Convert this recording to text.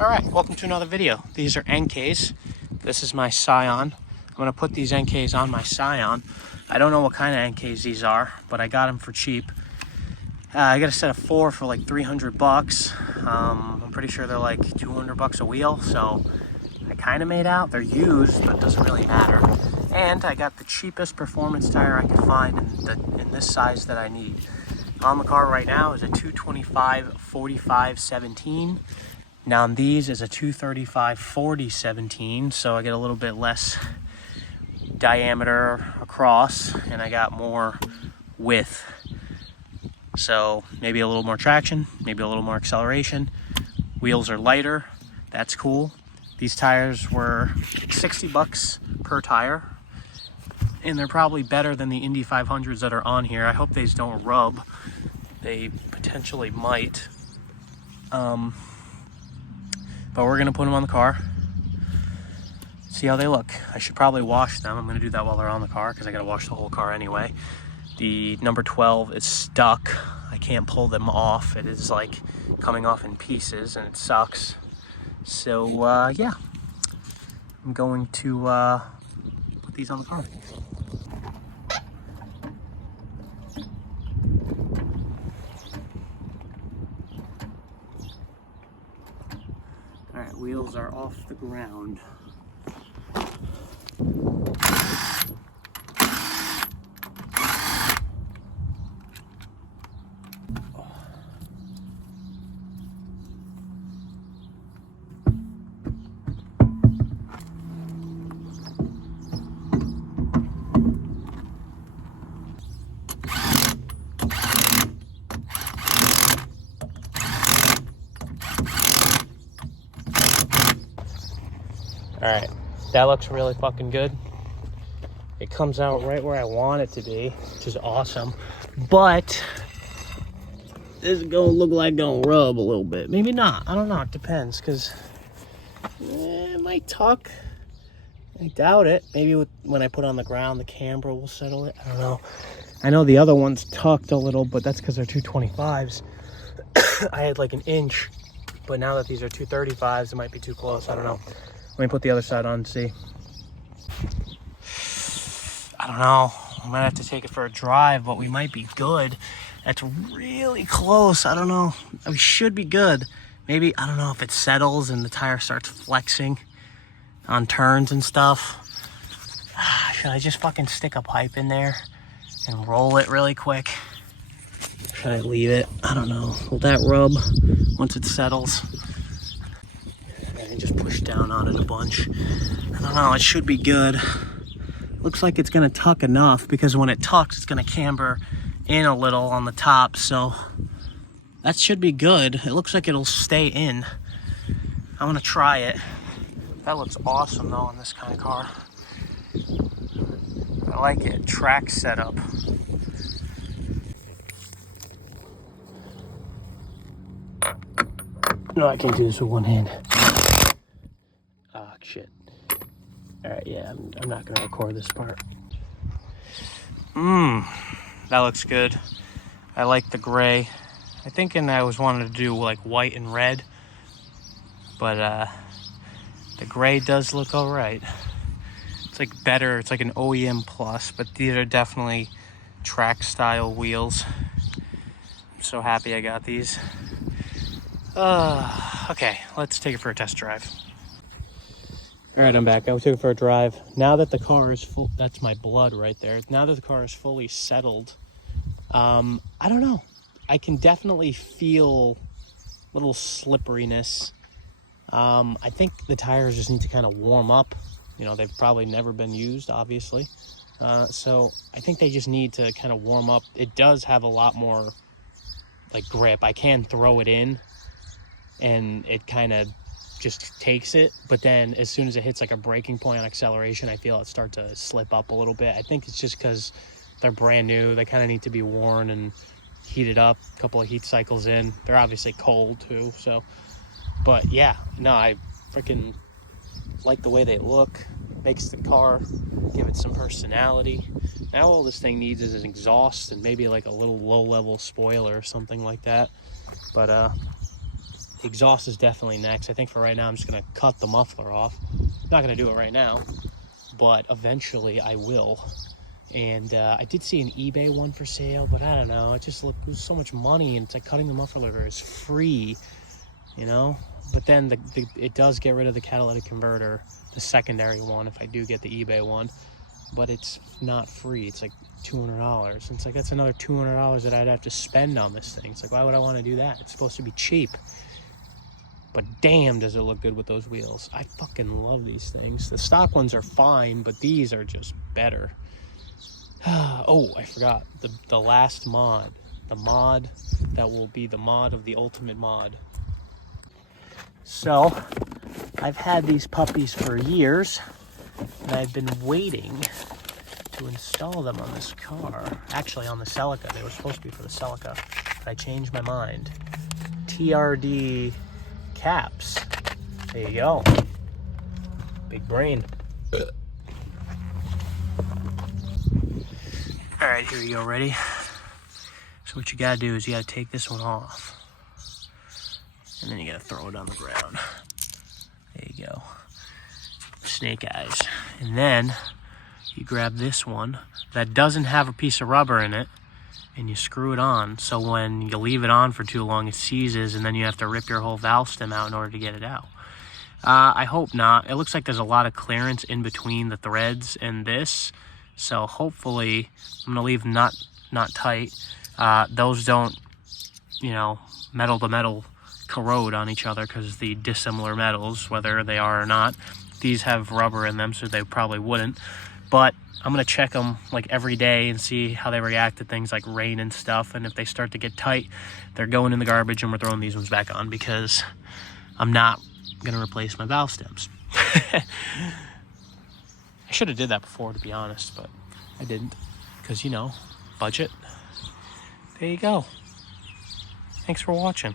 All right, welcome to another video. These are Enkeis. This is my Scion. I'm gonna put these Enkeis on my Scion. I don't know what kind of Enkeis these are, but I got them for cheap. I got a set of 4 for like 300 bucks. I'm pretty sure they're like 200 bucks a wheel, so I kind of made out. They're used, but it doesn't really matter. And I got the cheapest performance tire I could find in this size that I need. On the car right now is a 225/45/17. Now on these is a 235/40/17, so I get a little bit less diameter across and I got more width. So maybe a little more traction, maybe a little more acceleration. Wheels are lighter, that's cool. These tires were 60 bucks per tire, and they're probably better than the Indy 500s that are on here. I hope these don't rub. They potentially might. But we're gonna put them on the car, see how they look. I should probably wash them. I'm gonna do that while they're on the car because I gotta wash the whole car anyway. The number 12 is stuck. I can't pull them off. It is like coming off in pieces and it sucks. So yeah, I'm going to put these on the car. All right, wheels are off the ground. All right, that looks really fucking good. It comes out right where I want it to be, which is awesome. But this is gonna look like gonna rub a little bit. Maybe not, I don't know, it depends, because it might tuck. I doubt it. Maybe when I put it on the ground, the camber will settle it, I don't know. I know the other one's tucked a little, but that's because they're 225s. I had like an inch, but now that these are 235s, it might be too close, I don't know. Let me put the other side on and see. I don't know. I might have to take it for a drive, but we might be good. That's really close. I don't know. We should be good. Maybe, I don't know if it settles and the tire starts flexing on turns and stuff. Should I just fucking stick a pipe in there and roll it really quick? Should I leave it? I don't know. Will that rub once it settles? And just push down on it a bunch. I don't know, it should be good. Looks like it's gonna tuck enough because when it tucks, it's gonna camber in a little on the top, so that should be good. It looks like it'll stay in. I'm gonna try it. That looks awesome though on this kind of car. I like it, track setup. No, I can't do this with one hand. Ah, shit. All right, yeah, I'm not gonna record this part. That looks good. I like the gray. I think I was wanting to do like white and red, but the gray does look all right. It's like better, it's like an OEM plus, but these are definitely track style wheels. I'm so happy I got these. Okay, let's take it for a test drive. All right, I'm back. I took it for a drive. Now that the car is full, that's my blood right there. Now that the car is fully settled, I don't know. I can definitely feel a little slipperiness. I think the tires just need to kind of warm up. You know, they've probably never been used, obviously. So I think they just need to kind of warm up. It does have a lot more like grip. I can throw it in and it kind of just takes it, but then as soon as it hits like a breaking point on acceleration, I feel it start to slip up a little bit. I think it's just because they're brand new. They kind of need to be worn and heated up, a couple of heat cycles in. They're obviously cold too, so. But yeah, no, I freaking like the way they look. Makes the car, give it some personality. Now all this thing needs is an exhaust and maybe like a little low-level spoiler or something like that. But exhaust is definitely next. I think for right now, I'm just going to cut the muffler off. Not going to do it right now, but eventually I will. And I did see an eBay one for sale, but I don't know. It just looked, it was so much money, and it's like cutting the muffler is free, you know? But then it does get rid of the catalytic converter, the secondary one, if I do get the eBay one. But it's not free. It's like $200. And it's like, that's another $200 that I'd have to spend on this thing. It's like, why would I want to do that? It's supposed to be cheap. But damn, does it look good with those wheels. I fucking love these things. The stock ones are fine, but these are just better. Oh, I forgot. The last mod. The mod that will be the mod of the ultimate mod. So, I've had these puppies for years, and I've been waiting to install them on this car. Actually, on the Celica. They were supposed to be for the Celica, but I changed my mind. TRD caps. There you go. Big brain. All right, here you go. Ready? So what you gotta do is you gotta take this one off, and then you gotta throw it on the ground. There you go. Snake eyes. And then you grab this one that doesn't have a piece of rubber in it, and you screw it on. So when you leave it on for too long, it seizes, and then you have to rip your whole valve stem out in order to get it out. I hope not. It looks like there's a lot of clearance in between the threads and this. So hopefully, I'm gonna leave not tight. Those don't, you know, metal to metal corrode on each other because the dissimilar metals, whether they are or not. These have rubber in them, so they probably wouldn't. But I'm gonna check them like every day and see how they react to things like rain and stuff. And if they start to get tight, they're going in the garbage, and we're throwing these ones back on because I'm not gonna replace my valve stems. I should have did that before, to be honest, but I didn't because, you know, budget. There you go. Thanks for watching.